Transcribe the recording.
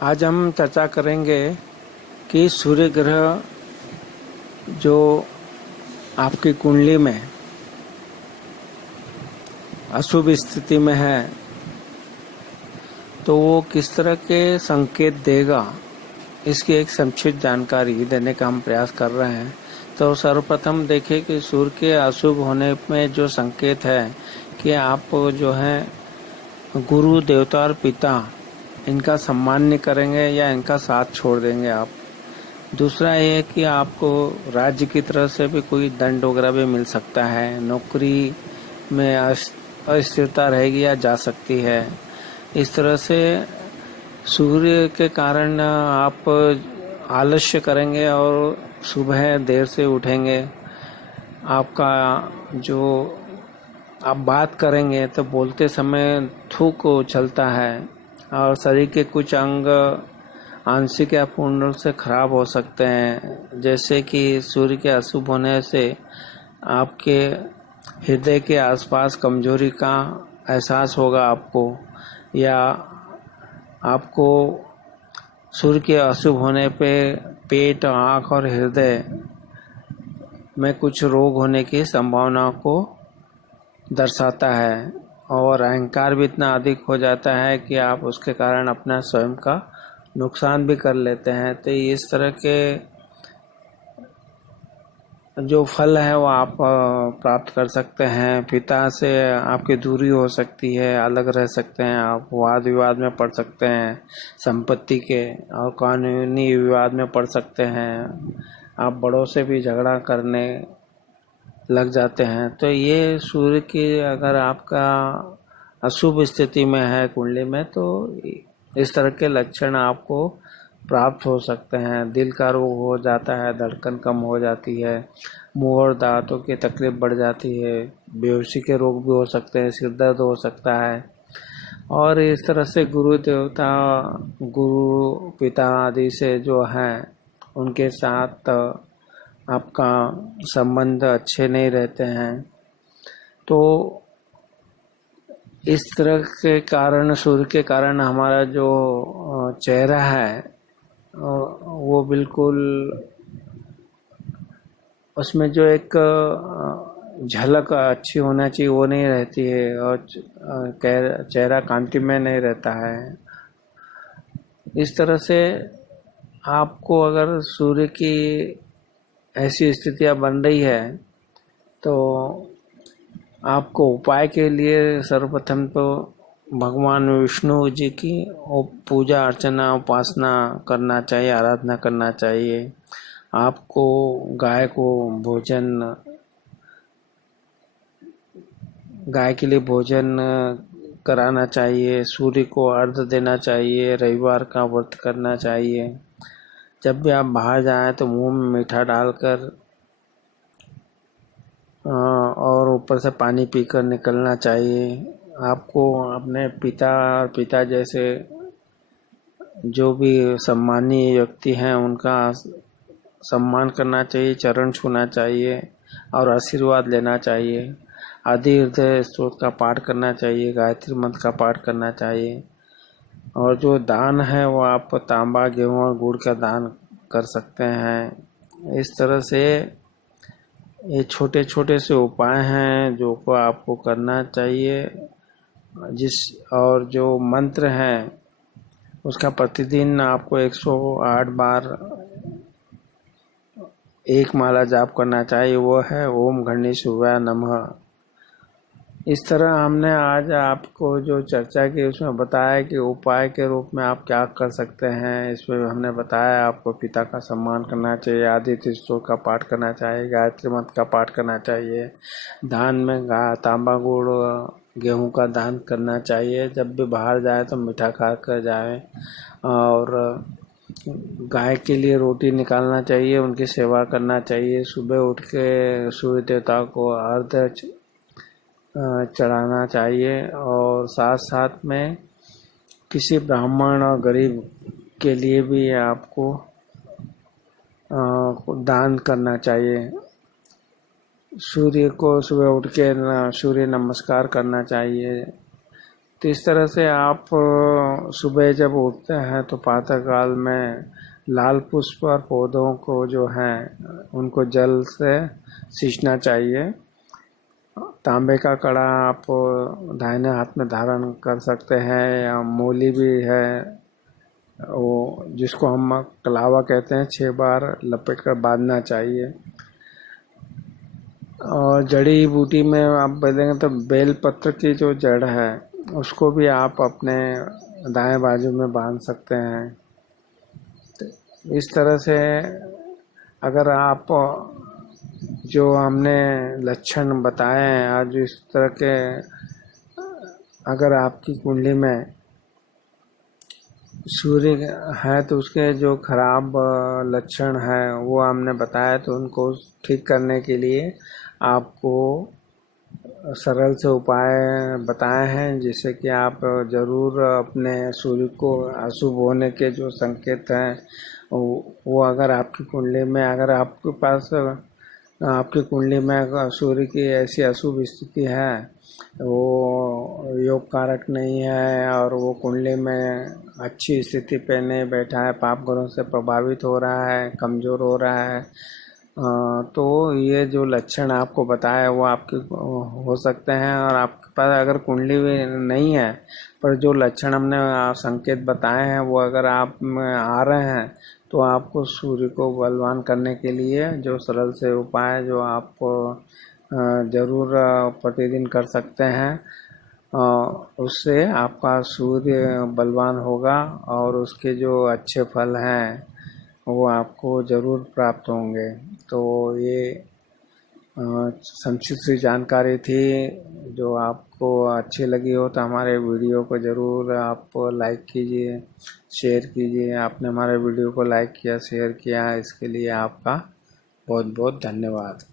आज हम चर्चा करेंगे कि सूर्य ग्रह जो आपकी कुंडली में अशुभ स्थिति में है तो वो किस तरह के संकेत देगा, इसकी एक संक्षिप्त जानकारी देने का हम प्रयास कर रहे हैं। तो सर्वप्रथम देखें कि सूर्य के अशुभ होने में जो संकेत है कि आप जो है गुरु देवता और पिता इनका सम्मान नहीं करेंगे या इनका साथ छोड़ देंगे आप। दूसरा ये है कि आपको राज्य की तरफ से भी कोई दंड वगैरह भी मिल सकता है, नौकरी में अस्थिरता रहेगी या जा सकती है। इस तरह से सूर्य के कारण आप आलस्य करेंगे और सुबह देर से उठेंगे। आपका जो आप बात करेंगे तो बोलते समय थूक उछलता है और शरीर के कुछ अंग आंशिक या पूर्ण रूप से खराब हो सकते हैं। जैसे कि सूर्य के अशुभ होने से आपके हृदय के आसपास कमजोरी का एहसास होगा आपको, या आपको सूर्य के अशुभ होने पे पेट, आँख और हृदय में कुछ रोग होने की संभावना को दर्शाता है। और अहंकार भी इतना अधिक हो जाता है कि आप उसके कारण अपना स्वयं का नुकसान भी कर लेते हैं। तो इस तरह के जो फल है वो आप प्राप्त कर सकते हैं। पिता से आपकी दूरी हो सकती है, अलग रह सकते हैं आप, वाद विवाद में पड़ सकते हैं संपत्ति के, और कानूनी विवाद में पड़ सकते हैं। आप बड़ों से भी झगड़ा करने लग जाते हैं। तो ये सूर्य की अगर आपका अशुभ स्थिति में है कुंडली में, तो इस तरह के लक्षण आपको प्राप्त हो सकते हैं। दिल का रोग हो जाता है, धड़कन कम हो जाती है, मुंह और दांतों की तकलीफ बढ़ जाती है, बेहोशी के रोग भी हो सकते हैं, सिर दर्द हो सकता है। और इस तरह से गुरु देवता, गुरु पिता आदि से जो है उनके साथ आपका संबंध अच्छे नहीं रहते हैं। तो इस तरह के कारण, सूर्य के कारण हमारा जो चेहरा है वो बिल्कुल, उसमें जो एक झलक अच्छी होना चाहिए वो नहीं रहती है, और चेहरा कांतिमय नहीं रहता है। इस तरह से आपको अगर सूर्य की ऐसी स्थितियां बन रही है तो आपको उपाय के लिए सर्वप्रथम तो भगवान विष्णु जी की पूजा अर्चना उपासना करना चाहिए, आराधना करना चाहिए। आपको गाय को भोजन, गाय के लिए भोजन कराना चाहिए, सूर्य को अर्घ देना चाहिए, रविवार का व्रत करना चाहिए। जब भी आप बाहर जाएं तो मुंह में मीठा डालकर और ऊपर से पानी पीकर निकलना चाहिए। आपको अपने पिता और पिता जैसे जो भी सम्मानीय व्यक्ति हैं उनका सम्मान करना चाहिए, चरण छूना चाहिए और आशीर्वाद लेना चाहिए। आदि हृदय स्तोत्र का पाठ करना चाहिए, गायत्री मंत्र का पाठ करना चाहिए। और जो दान है वो आप तांबा, गेहूं और गुड़ का दान कर सकते हैं। इस तरह से ये छोटे छोटे से उपाय हैं जो को आपको करना चाहिए। और जो मंत्र है उसका प्रतिदिन आपको 108 बार एक माला जाप करना चाहिए, वो है ओम गणेश शिवाय नमः। इस तरह हमने आज आपको जो चर्चा की उसमें बताया कि उपाय के रूप में आप क्या कर सकते हैं। इसमें हमने बताया आपको पिता का सम्मान करना चाहिए, आदित्य स्तोत्र का पाठ करना चाहिए, गायत्री मंत्र का पाठ करना चाहिए, दान में तांबा गुड़ गेहूं का दान करना चाहिए। जब भी बाहर जाए तो मीठा खा कर जाए, और गाय के लिए रोटी निकालना चाहिए, उनकी सेवा करना चाहिए। सुबह उठ के सूर्य देवता को अर्घ्य चढ़ाना चाहिए, और साथ साथ में किसी ब्राह्मण और गरीब के लिए भी आपको दान करना चाहिए। सूर्य को सुबह उठ के सूर्य नमस्कार करना चाहिए। तो इस तरह से आप सुबह जब उठते हैं तो प्रातःकाल में लाल पुष्प और पौधों को जो है उनको जल से सींचना चाहिए। तांबे का कड़ा आप दाहिने हाथ में धारण कर सकते हैं, या मूली भी है वो जिसको हम कलावा कहते हैं, 6 बार लपेट कर बांधना चाहिए। और जड़ी बूटी में आप बोलेंगे तो बेल पत्र की जो जड़ है उसको भी आप अपने दाएं बाजू में बांध सकते हैं। इस तरह से अगर आप जो हमने लक्षण बताए हैं आज इस तरह के, अगर आपकी कुंडली में सूर्य है तो उसके जो खराब लक्षण है वो हमने बताया, तो उनको ठीक करने के लिए आपको सरल से उपाय बताए हैं, जिससे कि आप ज़रूर अपने सूर्य को अशुभ होने के जो संकेत हैं वो अगर आपकी कुंडली में, अगर आपके पास आपकी कुंडली में अगर सूर्य की ऐसी अशुभ स्थिति है, वो योग कारक नहीं है और वो कुंडली में अच्छी स्थिति पे नहीं बैठा है, पाप ग्रहों से प्रभावित हो रहा है, कमज़ोर हो रहा है, तो ये जो लक्षण आपको बताया वो आपके हो सकते हैं। और आपके पास अगर कुंडली भी नहीं है पर जो लक्षण हमने संकेत बताए हैं वो अगर आप में आ रहे हैं, तो आपको सूर्य को बलवान करने के लिए जो सरल से उपाय जो आप ज़रूर प्रतिदिन कर सकते हैं, उससे आपका सूर्य बलवान होगा और उसके जो अच्छे फल हैं वो आपको ज़रूर प्राप्त होंगे। तो ये संक्षिप्त सी जानकारी थी। जो आपको अच्छी लगी हो तो हमारे वीडियो को ज़रूर आप लाइक कीजिए, शेयर कीजिए। आपने हमारे वीडियो को लाइक किया, शेयर किया, इसके लिए आपका बहुत बहुत धन्यवाद।